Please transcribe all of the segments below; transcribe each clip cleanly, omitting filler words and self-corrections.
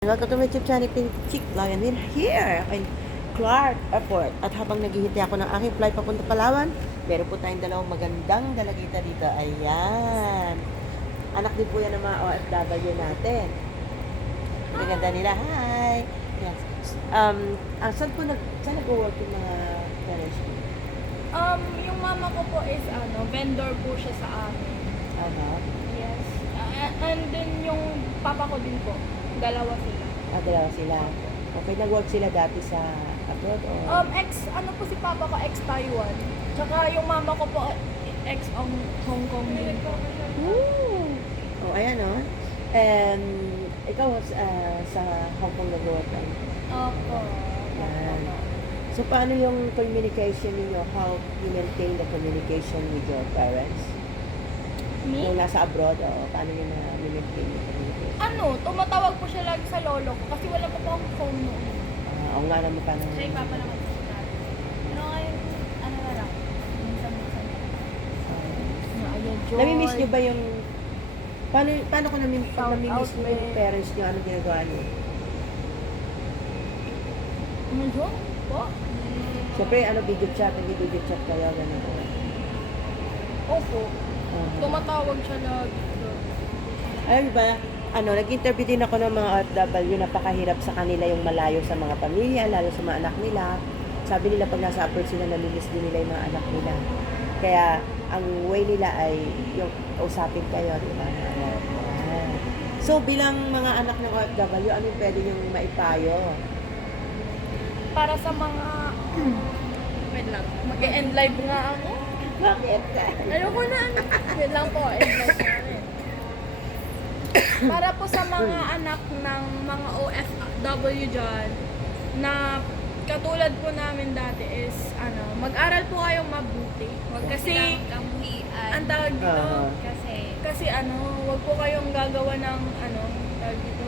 Welcome to my YouTube channel, Pink Chick Vlog, and we're here in Clark Airport. At habang naghihintay ako ng aking flight papunta Palawan, meron po tayong dalawang magandang dalagita dito. Ayan. Anak din po yan ng mga OFW natin. Maganda nila. Hi! Yes. Saan nag-work yung mga parents mo? Yung mama ko po is vendor po siya sa amin. Yes. And then yung papa ko din po. Dalawa sila. Dalawa sila. Okay, nag-work sila dati sa abroad o? Po si papa ko, ex-Taiwan. Tsaka yung mama ko po, ex-Hong Kong din po. Oh, ayan o. And ikaw sa Hong Kong nag-work ka? Opo. Yan. So, paano yung communication ninyo? How you maintain the communication with your parents? Me? Yung nasa abroad, paano nyo na-maintain yung communication? Tumatawag po siya lagi sa lolo ko kasi wala pa po akong phone noon. Oo nga naman paano. Siya yung papa naman po siya. Pero ngayon, na lang. Minsan-minsan. Nami-miss nyo ba yung... Paano ko nami-miss Shout nyo out, yung parents nyo? Anong ginagawa nyo? Medyo? Po? Siyempre, video chat, video chat kayo, gano'n. Opo. Tumatawag siya lagi. Alam mo ba, nag-interview din ako ng mga OFW, napakahirap sa kanila yung malayo sa mga pamilya, lalo sa mga anak nila. Sabi nila pag nasa abroad sila, namimiss din nila yung mga anak nila. Kaya, ang way nila ay yung usapin kayo, di ba? So, bilang mga anak ng OFW, ano yung pwede yung maipayo? Para sa mga... Wait lang. Mag-e-end live nga ako. Bakit? Ayoko na. Wait lang po. End live namin. Para po sa mga anak ng mga OFW dyan, na katulad po namin dati is, mag-aral po kayong mabuti. Wag kasi, ang tawag dito, kasi wag po kayong gagawa ng, tawag dito,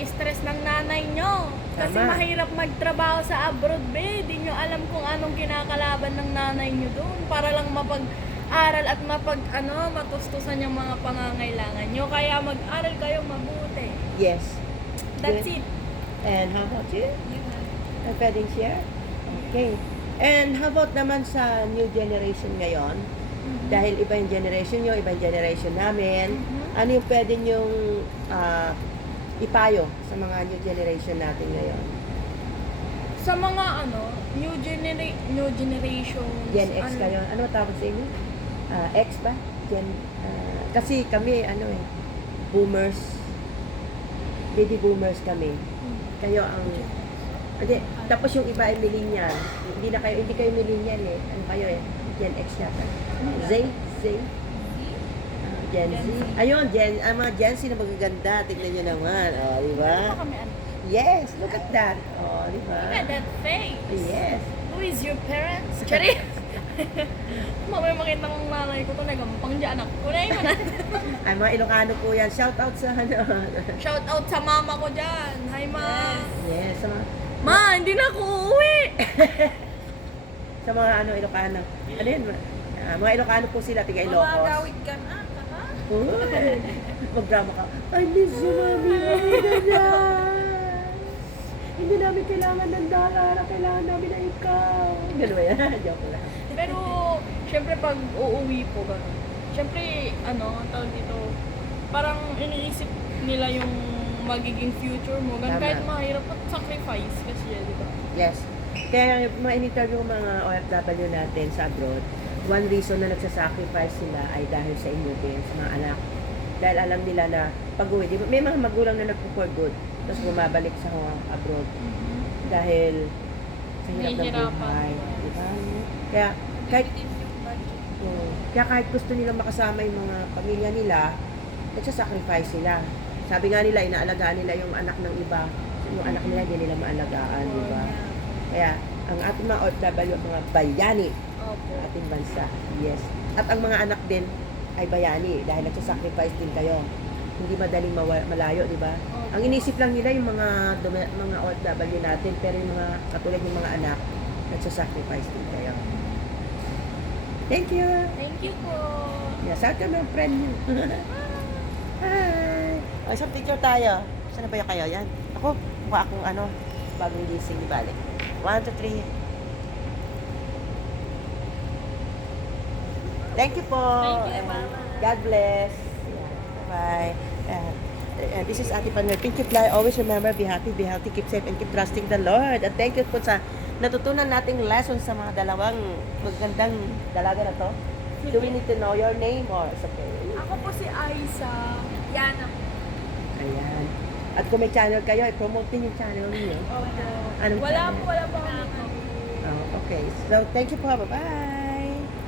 i-stress ng nanay nyo. Kasi Tama. mahirap magtrabaho sa abroad, be. Di nyo alam kung anong kinakalaban ng nanay nyo doon para lang mapag-aral at matustusan yung mga pangangailangan nyo. Kaya mag-aral kayo mabuti. Yes. That's Good. it. And how about you? Pwedeng share? Okay. And how about naman sa new generation ngayon? Dahil iba yung generation nyo, iba yung generation namin. Ano yung pwede nyong ipayo sa mga new generation natin ngayon? Sa mga new generation. Gen X kayo. Ano tawag sa inyo? X ba? Kasi kami, boomers. Baby boomers kami. Kayo ang... tapos yung iba ay millennial. Hindi kayo millennial eh. Ano kayo eh? Gen X yata. Z? Gen Z. Ayun, mga Gen Z na magaganda. Tignan nyo naman. Di ba? Yes, look at that. Di ba? Look at that face. Yes. Who is your parents? Chari! Mamaya makita ng nanay ko to, nagampang dyan anak ko. Kunay mo na. Ay, mga Ilocano po yan. Shout out sa Shout out sa mama ko dyan. Hi, ma. Yes, sa mga... Ma, hindi na ako uuwi. Sa mga Ilocano. Ano yun? Mga Ilocano po sila, tiga Ilocos. Mamagawid ka na. Uy! Magdrama ka. I miss you, mami. Hindi namin kailangan ng dollar. Kailangan namin na ikaw. Ganun ba yan? Joke lang. Pero, syempre pag uuwi po, gano'n. Syempre, ang tawag dito, parang iniisip nila yung magiging future mo. Ganun, Tama. kahit mahirap at sacrifice kasi yan, di ba? Yes. Kaya yung mga in-interview ko mga OFW natin sa abroad, one reason na nagsasacrifice sila ay dahil sa inyo din, sa mga anak. Dahil alam nila na pag-uwi, di ba? May mga magulang na nagpo-for good, tapos bumabalik sa abroad. Dahil sa hirap ng Nahihirapan. buhay. Di ba? Kaya kahit gusto nilang makasama yung mga pamilya nila, nagsasacrifice sila. Sabi nga nila, inaalagaan nila yung anak ng iba. Yung anak nila, hindi nila maalagaan, di ba? Kaya, ang ating mga OFW, mga bayani Opo. sa ating bansa. Yes. At ang mga anak din ay bayani dahil nagsasacrifice din kayo. Hindi madaling malayo, di ba? Ang inisip lang nila yung mga OFW natin, pero yung mga katulad ng mga anak, nagsasacrifice din kayo. Thank you. Thank you po. Yes, out ka ng friend niyo. Hi. Isang picture tayo. Saan na ba kayo? Yan. Ako, mukha akong bagong gising ni Bale. 1, 2, 3. Thank you po. Thank you, And bye-bye. God bless. Yeah, bye-bye. This is Ate Panuel. Pinky Fly. Always remember, be happy, be healthy, keep safe, and keep trusting the Lord. At thank you po sa natutunan nating lesson sa mga dalawang magandang dalaga na to. Do we need to know your name or it's okay? Ako po si Aiza. Yana. Ayan. At kung may channel kayo, i-promote din yung channel niyo. Anong Wala channel? po, wala po. Oh, okay. So, thank you po. Bye-bye.